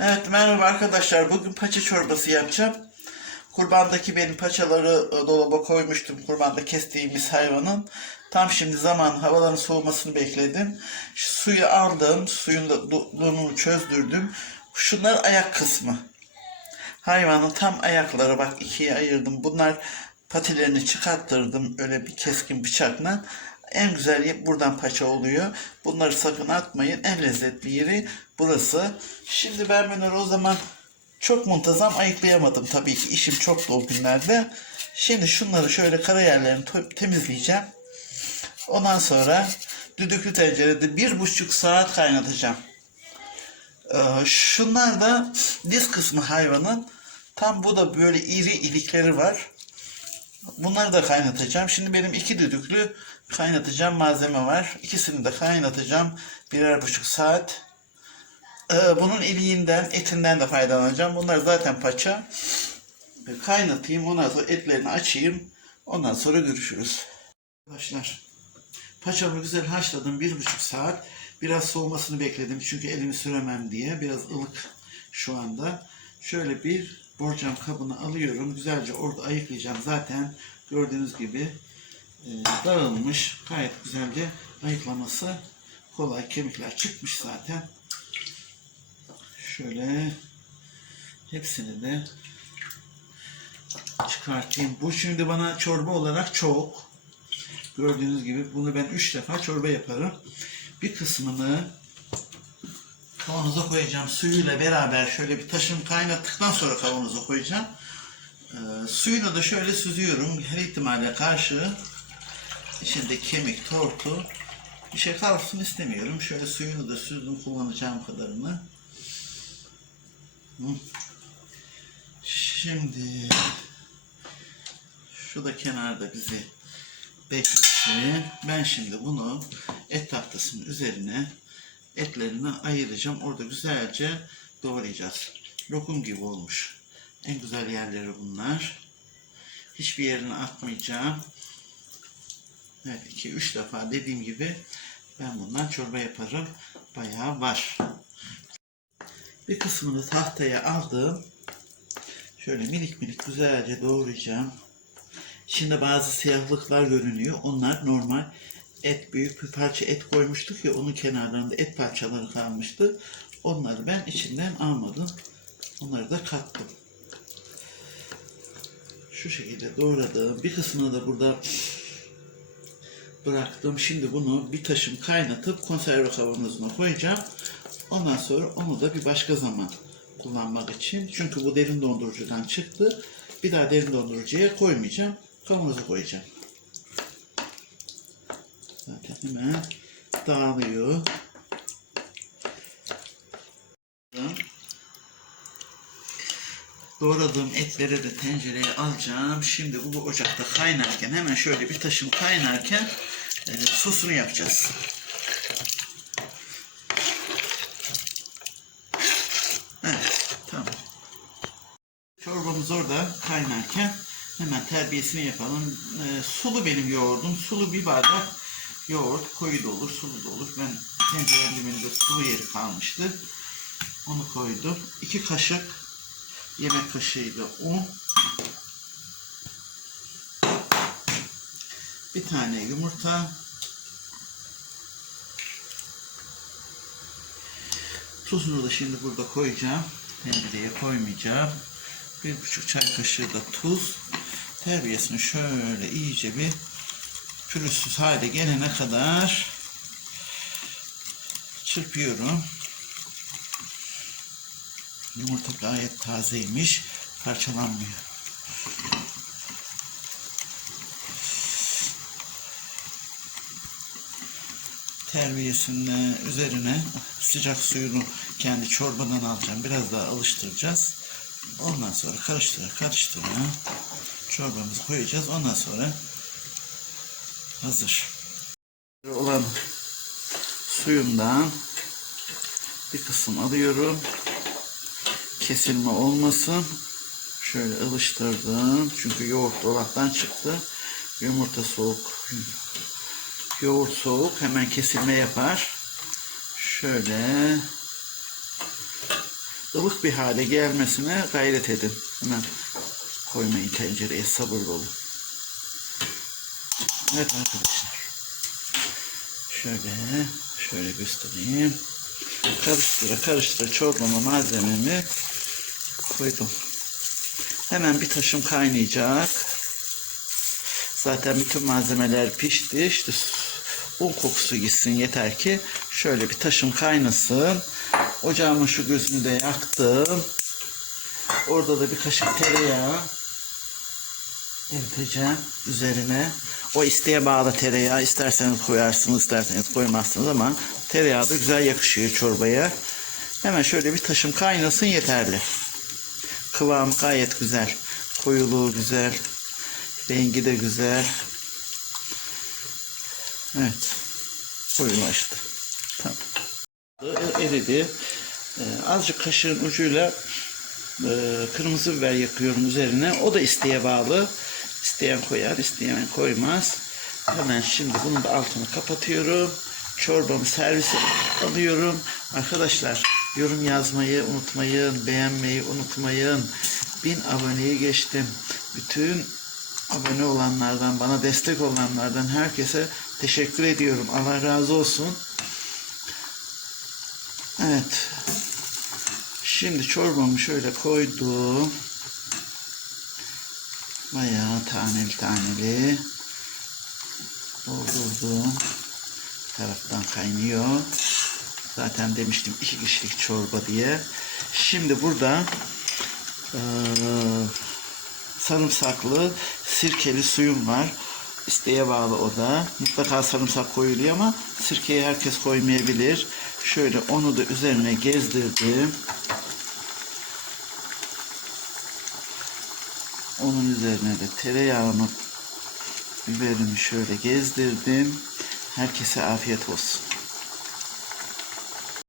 Evet merhaba arkadaşlar. Bugün paça çorbası yapacağım. Kurbandaki benim paçaları e, dolaba koymuştum. Kurbanda kestiğimiz hayvanın. Tam şimdi zaman havaların soğumasını bekledim. Şu suyu aldım. Suyun donunu çözdürdüm. Şunlar ayak kısmı. Hayvanın tam ayakları bak ikiye ayırdım. Bunlar patilerini çıkarttırdım öyle bir keskin bıçakla. En güzel buradan paça oluyor. Bunları sakın atmayın. En lezzetli yeri burası. Şimdi ben bunları o zaman çok muntazam ayıklayamadım tabii ki. işim çok dolu günlerde. Şimdi şunları şöyle kara yerlerini to- temizleyeceğim. Ondan sonra düdüklü tencerede bir buçuk saat kaynatacağım. Ee, şunlar da diz kısmı hayvanın. Tam bu da böyle iri ilikleri var. Bunları da kaynatacağım. Şimdi benim iki düdüklü kaynatacağım malzeme var. İkisini de kaynatacağım. Birer buçuk saat. Ee, bunun iliğinden, etinden de faydalanacağım. Bunlar zaten paça. Kaynatayım. Ondan sonra etlerini açayım. Ondan sonra görüşürüz. Arkadaşlar paçamı güzel haşladım. Bir buçuk saat. Biraz soğumasını bekledim. Çünkü elimi süremem diye. Biraz ılık şu anda. Şöyle bir borcam kabını alıyorum. Güzelce orada ayıklayacağım. Zaten gördüğünüz gibi e, dağılmış. Gayet güzelce ayıklaması kolay. Kemikler çıkmış zaten. Şöyle hepsini de çıkartayım. Bu şimdi bana çorba olarak çok. Gördüğünüz gibi bunu ben 3 defa çorba yaparım. Bir kısmını kavanoza koyacağım. Suyuyla beraber şöyle bir taşım kaynattıktan sonra kavanoza koyacağım. Ee, suyunu da şöyle süzüyorum. Her ihtimale karşı içinde kemik, tortu bir şey kalsın istemiyorum. Şöyle suyunu da süzdüm kullanacağım kadarını. Şimdi şu da kenarda bizi beklesin. Ben şimdi bunu et tahtasının üzerine etlerini ayıracağım. Orada güzelce doğrayacağız. Lokum gibi olmuş. En güzel yerleri bunlar. Hiçbir yerini atmayacağım. Evet 2-3 defa dediğim gibi ben bundan çorba yaparım. Bayağı var. Bir kısmını tahtaya aldım. Şöyle minik minik güzelce doğrayacağım. Şimdi bazı siyahlıklar görünüyor. Onlar normal et büyük bir parça et koymuştuk ya onun kenarlarında et parçaları kalmıştı. Onları ben içinden almadım. Onları da kattım. Şu şekilde doğradım. Bir kısmını da burada bıraktım. Şimdi bunu bir taşım kaynatıp konserve kavanozuna koyacağım. Ondan sonra onu da bir başka zaman kullanmak için. Çünkü bu derin dondurucudan çıktı. Bir daha derin dondurucuya koymayacağım. Kavanoza koyacağım. Zaten hemen dağılıyor. Doğradığım etleri de tencereye alacağım. Şimdi bu, bu ocakta kaynarken hemen şöyle bir taşım kaynarken e, sosunu yapacağız. Evet, tamam. Çorbamız orada kaynarken hemen terbiyesini yapalım. Ee, sulu benim yoğurdum. Sulu bir bardak yoğurt. Koyu da olur, sulu da olur. Ben tenceremin dibinde sulu yeri kalmıştı. Onu koydum. İki kaşık yemek kaşığıyla un. Bir tane yumurta. Tuzunu da şimdi burada koyacağım. Tencereye koymayacağım. Bir buçuk çay kaşığı da tuz. Terbiyesini şöyle iyice bir pürüzsüz hale gelene kadar çırpıyorum. Yumurta gayet tazeymiş. Parçalanmıyor. terbiyesinin üzerine sıcak suyunu kendi çorbadan alacağım. Biraz daha alıştıracağız. Ondan sonra karıştıra karıştıra çorbamızı koyacağız. Ondan sonra hazır. Olan suyundan bir kısım alıyorum. Kesilme olmasın. Şöyle ılıştırdım. Çünkü yoğurt dolaptan çıktı. Yumurta soğuk. Yoğurt soğuk. Hemen kesilme yapar. Şöyle ılık bir hale gelmesine gayret edin. Hemen koymayın tencereye sabırlı olun. Evet arkadaşlar. Şöyle şöyle göstereyim. Karıştıra karıştıra çorbama malzememi koydum. Hemen bir taşım kaynayacak. Zaten bütün malzemeler pişti. İşte un kokusu gitsin yeter ki şöyle bir taşım kaynasın. Ocağımın şu gözünü de yaktım. Orada da bir kaşık tereyağı eriteceğim üzerine. O isteğe bağlı tereyağı isterseniz koyarsınız isterseniz koymazsınız ama tereyağı da güzel yakışıyor çorbaya. Hemen şöyle bir taşım kaynasın yeterli. Kıvamı gayet güzel. Koyuluğu güzel. Rengi de güzel. Evet. Koyulaştı. Tamam. E- Eridi. Ee, azıcık kaşığın ucuyla e, kırmızı biber yakıyorum üzerine. O da isteğe bağlı. İsteyen koyar, isteyen koymaz. Hemen şimdi bunun da altını kapatıyorum. Çorbamı servise alıyorum. Arkadaşlar yorum yazmayı unutmayın, beğenmeyi unutmayın. Bin aboneyi geçtim. Bütün abone olanlardan, bana destek olanlardan herkese teşekkür ediyorum. Allah razı olsun. Evet. Şimdi çorbamı şöyle koydum. Bayağı taneli taneli doldurdum. Taraftan kaynıyor. Zaten demiştim iki kişilik çorba diye. Şimdi burada eee, sarımsaklı sirkeli suyum var. İsteğe bağlı o da. Mutlaka sarımsak koyuluyor ama sirkeyi herkes koymayabilir. Şöyle onu da üzerine gezdirdim. Onun üzerine de tereyağını biberimi şöyle gezdirdim. Herkese afiyet olsun.